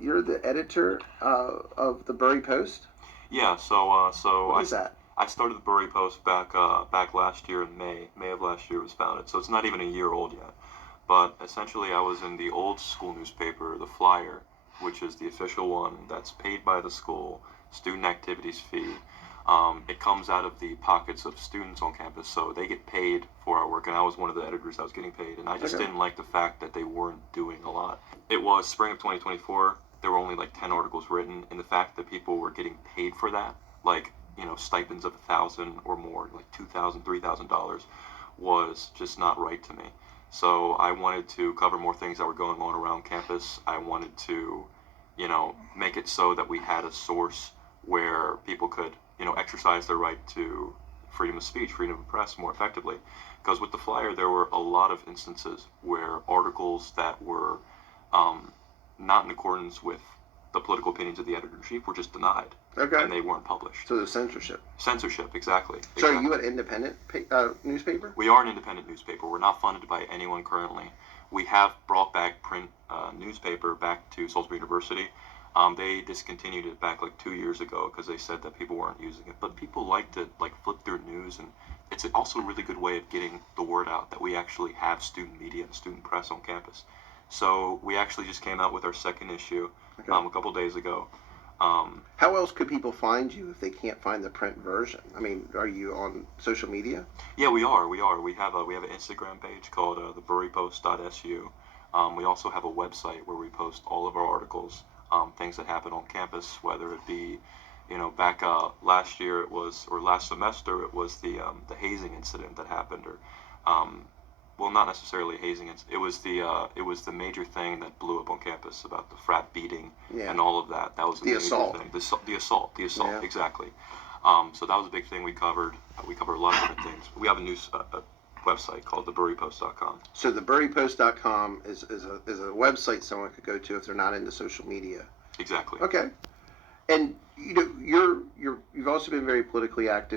You're the editor of the Bury Post. Yeah, What is that? I started the Bury Post back last year in May of last year it was founded, so it's not even a year old yet. But essentially, I was in the old school newspaper, the Flyer, which is the official one that's paid by the school, student activities fee. It comes out of the pockets of students on campus, so they get paid for our work, and I was one of the editors that was getting paid, and I just Okay. didn't like the fact that they weren't doing a lot. It was spring of 2024. There were only like 10 articles written, and the fact that people were getting paid for that, like, stipends of 1,000 or more, like $2,000, $3,000, was just not right to me. So I wanted to cover more things that were going on around campus. I wanted to, make it so that we had a source where people could, exercise their right to freedom of speech, freedom of press more effectively. Because with the Flyer, there were a lot of instances where articles that were not in accordance with the political opinions of the editor-in-chief were just denied. Okay. And they weren't published. So the censorship. Censorship, exactly. So are you an independent newspaper? We are an independent newspaper. We're not funded by anyone currently. We have brought back print newspaper back to Salisbury University. They discontinued it back like 2 years ago because they said that people weren't using it. But people like to flip through news, and it's also a really good way of getting the word out that we actually have student media and student press on campus. So we actually just came out with our second issue a couple days ago. How else could people find you if they can't find the print version? I mean, are you on social media? Yeah, we are. We have an Instagram page called theburypost.su. We also have a website where we post all of our articles, things that happen on campus, whether it be, back last year or last semester it was the hazing incident that happened, or well, not necessarily hazing. It was the major thing that blew up on campus about the frat beating and all of that. That was the major assault. thing. The assault, Yeah. exactly. So that was a big thing we covered. We covered a lot of different things. We have a news website called theburypost.com. So theburypost.com is a website someone could go to if they're not into social media. Exactly. Okay. And you've also been very politically active